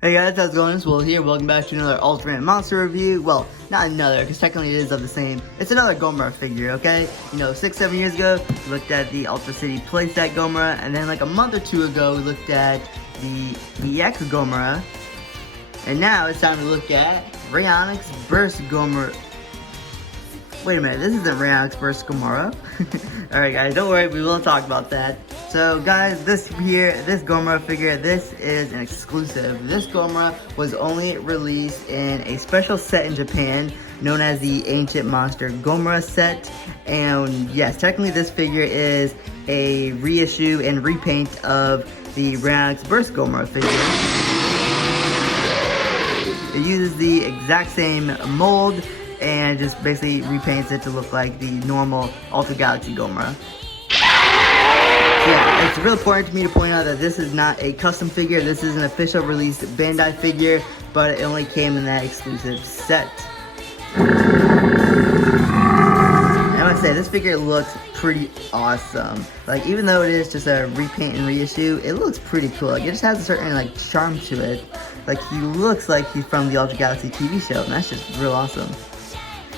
Hey guys, how's it going? It's Will here. Welcome back to another Ultimate Monster review. Well, not another, because technically it is of the same. It's another Gomora figure, okay? You know, 6-7 years ago, we looked at the Ultra City playset Gomora, and then like a month or two ago, we looked at the EX Gomora. And now it's time to look at Rayonix Burst Gomora. Wait a minute, this isn't Rayonix Burst Gomora. Alright guys, don't worry, we will talk about that. So guys, this Gomora figure, this is an exclusive. This Gomora was only released in a special set in Japan known as the Ancient Monster Gomora set. And yes, technically this figure is a reissue and repaint of the Rayonix Burst Gomora figure. It uses the exact same mold and just basically repaints it to look like the normal Ultra Galaxy Gomora. Yeah, it's real important to me to point out that this is not a custom figure. This is an official released Bandai figure, but it only came in that exclusive set. I must say, this figure looks pretty awesome. Like, even though it is just a repaint and reissue, it looks pretty cool. Like, it just has a certain like charm to it. Like, he looks like he's from the Ultra Galaxy TV show, and that's just real awesome.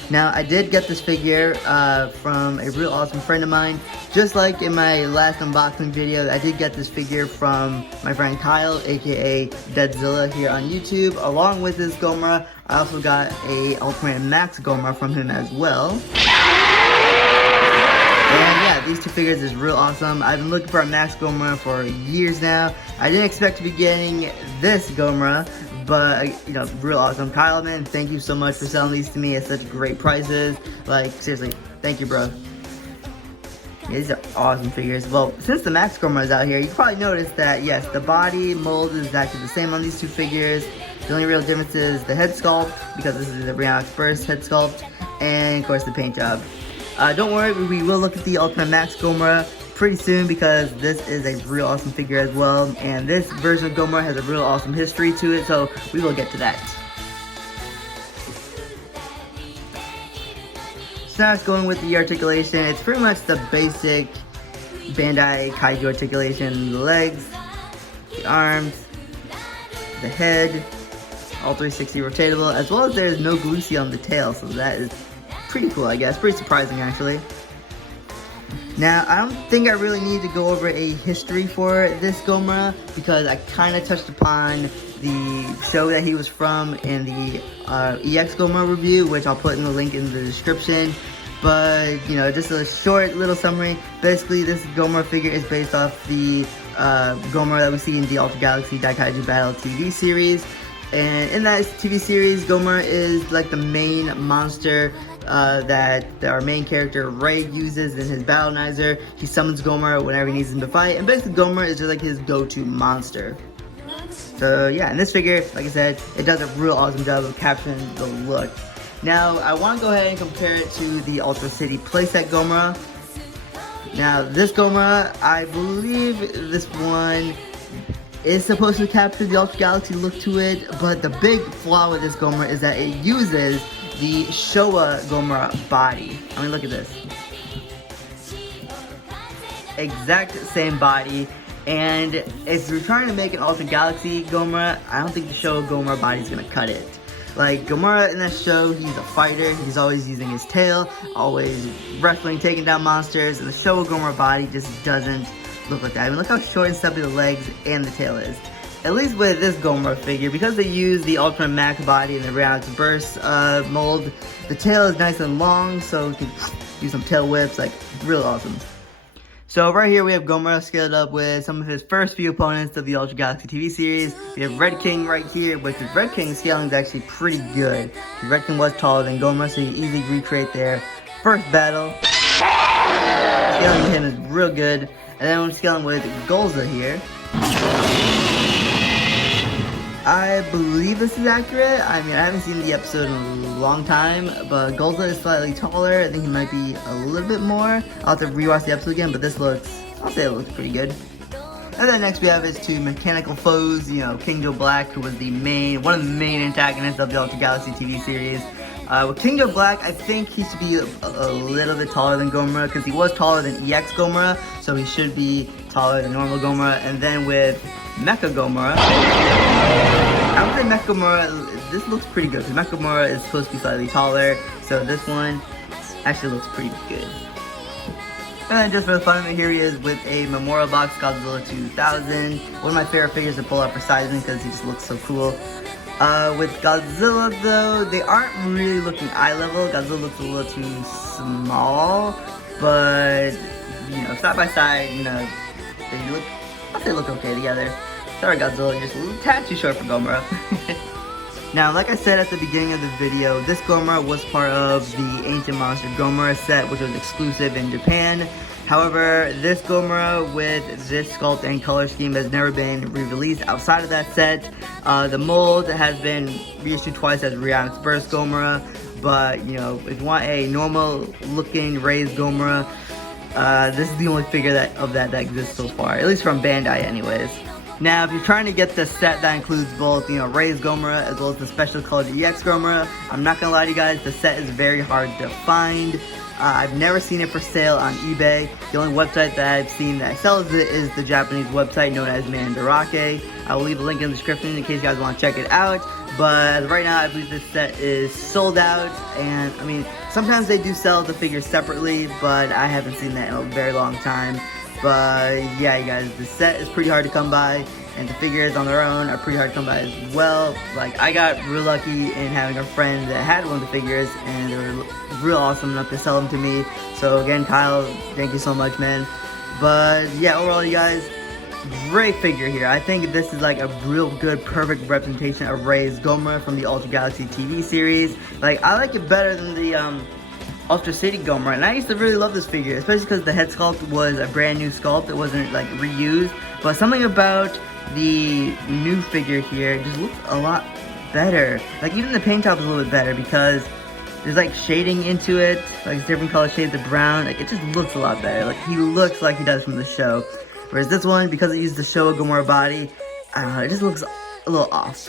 Now, I did get this figure from a real awesome friend of mine. Just like in my last unboxing video, I did get this figure from my friend Kyle, aka Deadzilla here on YouTube. Along with this Gomora, I also got a Ultimate Max Gomora from him as well. And yeah, these two figures is real awesome. I've been looking for a Max Gomora for years now. I didn't expect to be getting this Gomora, but, you know, real awesome. Kyle, man, thank you so much for selling these to me at such great prices. Like, seriously, thank you, bro. Yeah, these are awesome figures. Well, since the Max Gomora is out here, you probably noticed that, yes, the body mold is actually the same on these two figures. The only real difference is the head sculpt, because this is the Rayonix Burst head sculpt, and, of course, the paint job. Don't worry, we will look at the Ultimate Max Gomora pretty soon, because this is a real awesome figure as well, and this version of Gomora has a real awesome history to it, so we will get to that. So now it's going with the articulation. It's pretty much the basic Bandai Kaiju articulation. The legs, the arms, the head, all 360 rotatable, as well as there's no glucine on the tail, so that is pretty cool, I guess. Pretty surprising, actually. Now, I don't think I really need to go over a history for this Gomora, because I kind of touched upon the show that he was from in the EX Gomora review, which I'll put in the link in the description. But, you know, just a short little summary. Basically, this Gomora figure is based off the Gomora that we see in the Ultra Galaxy Daikaiju Battle TV series. And in that TV series, Gomora is like the main monster that our main character Ray uses in his Battleizer. He summons Gomora whenever he needs him to fight, and basically Gomora is just like his go-to monster. So yeah, in this figure, like I said, it does a real awesome job of capturing the look. Now, I want to go ahead and compare it to the Ultra City playset Gomora. Now, this Gomora, I believe this one is supposed to capture the Ultra Galaxy look to it, but the big flaw with this Gomora is that it uses the Showa Gomora body. I mean, look at this. Exact same body, and if you're trying to make an Ultra Galaxy Gomora, I don't think the Showa Gomora body is going to cut it. Like, Gomora in that show, he's a fighter, he's always using his tail, always wrestling, taking down monsters, and the Showa Gomora body just doesn't look like that. I mean, look how short and stubby the legs and the tail is. At least with this Gomora figure, because they use the Ultimate Max body and the Rayonix Burst mold, the tail is nice and long, so you can do some tail whips, like, real awesome. So right here we have Gomora scaled up with some of his first few opponents of the Ultra Galaxy TV series. We have Red King right here, which the Red King scaling is actually pretty good. The Red King was taller than Gomora, so you easily recreate their first battle. Scaling with him is real good. And then we're scaling with Golza here. I believe this is accurate. I mean, I haven't seen the episode in a long time, but Golza is slightly taller. I think he might be a little bit more. I'll have to rewatch the episode again, but this looks, I'll say it looks pretty good. And then next we have his two mechanical foes, you know, King Joe Black, who was one of the main antagonists of the Ultra Galaxy TV series. With King Joe Black, I think he should be a little bit taller than Gomora, because he was taller than EX Gomora, so he should be taller than normal Gomora. And then with Mecha Gomora, I would say Mech Gomora, this looks pretty good, because Mech Gomora is supposed to be slightly taller, so this one actually looks pretty good. And then just for the fun of it, here he is with a Memorial Box Godzilla 2000. One of my favorite figures to pull out for sizing because he just looks so cool. With Godzilla though, they aren't really looking eye level. Godzilla looks a little too small, but you know, side by side, you know, they look, I'll say look okay together. Sorry Godzilla, you're just a little tad too short for Gomora. Now, like I said at the beginning of the video, this Gomora was part of the Ancient Monster Gomora set, which was exclusive in Japan. However, this Gomora with this sculpt and color scheme has never been re-released outside of that set. The mold has been reissued twice as Reonix Burst Gomora, but you know, if you want a normal looking raised Gomora, this is the only figure of that exists so far, at least from Bandai anyways. Now, if you're trying to get the set that includes both, you know, raised Gomora as well as the special colored EX Gomora, I'm not gonna lie to you guys, the set is very hard to find. I've never seen it for sale on eBay. The only website that I've seen that sells it is the Japanese website known as Mandarake. I will leave a link in the description in case you guys want to check it out. But right now, I believe this set is sold out. And I mean, sometimes they do sell the figures separately, but I haven't seen that in a very long time. But yeah, you guys, the set is pretty hard to come by, and the figures on their own are pretty hard to come by as well. Like, I got real lucky in having a friend that had one of the figures, and they were real awesome enough to sell them to me. So again, Kyle, thank you so much, man. But yeah, overall, you guys, great figure here. I think this is like a real good, perfect representation of raised Gomora from the Ultra Galaxy TV series. Like, I like it better than the Ultra City Gomora, and I used to really love this figure, especially because the head sculpt was a brand new sculpt. It wasn't like reused, but something about the new figure here just looks a lot better. Like, even the paint job is a little bit better because there's like shading into it, like different color shades of brown. Like, it just looks a lot better. Like, he looks like he does from the show. Whereas this one, because it used the Showa Gomora body, I don't know, it just looks a little off.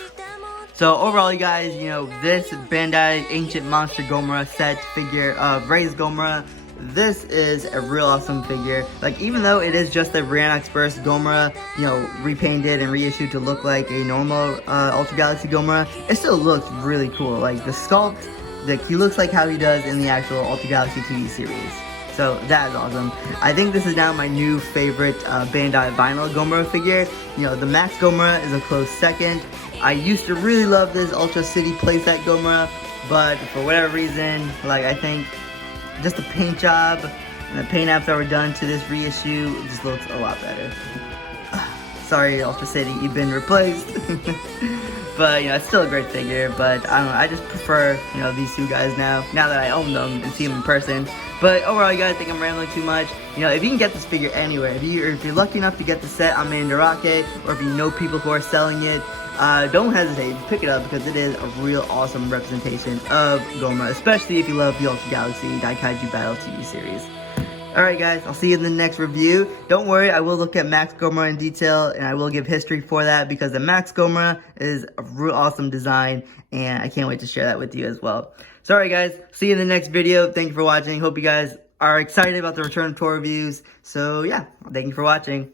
So overall, you guys, you know, this Bandai Ancient Monster Gomora set figure of raised Gomora, this is a real awesome figure. Like, even though it is just a Reonix Burst Gomora, you know, repainted and reissued to look like a normal Ultra Galaxy Gomora, it still looks really cool. Like, the sculpt, like, he looks like how he does in the actual Ultra Galaxy TV series. So that is awesome. I think this is now my new favorite Bandai vinyl Gomora figure. You know, the Max Gomora is a close second. I used to really love this Ultra City playset Gomora, but for whatever reason, like, I think just the paint job and the paint apps that were done to this reissue, it just looks a lot better. Sorry, Ultra City, you've been replaced. But, you know, it's still a great figure, but I don't know, I just prefer, you know, these two guys now that I own them and see them in person. But overall, you guys think I'm rambling too much. You know, if you can get this figure anywhere, if you're lucky enough to get the set on Mandarake, or if you know people who are selling it, don't hesitate, just pick it up because it is a real awesome representation of Gomora, especially if you love the Ultra Galaxy Daikaiju Battle TV series. Alright guys, I'll see you in the next review. Don't worry, I will look at Max Gomora in detail, and I will give history for that because the Max Gomora is a real awesome design, and I can't wait to share that with you as well. So alright guys, see you in the next video. Thank you for watching. Hope you guys are excited about the return tour reviews. So yeah, thank you for watching.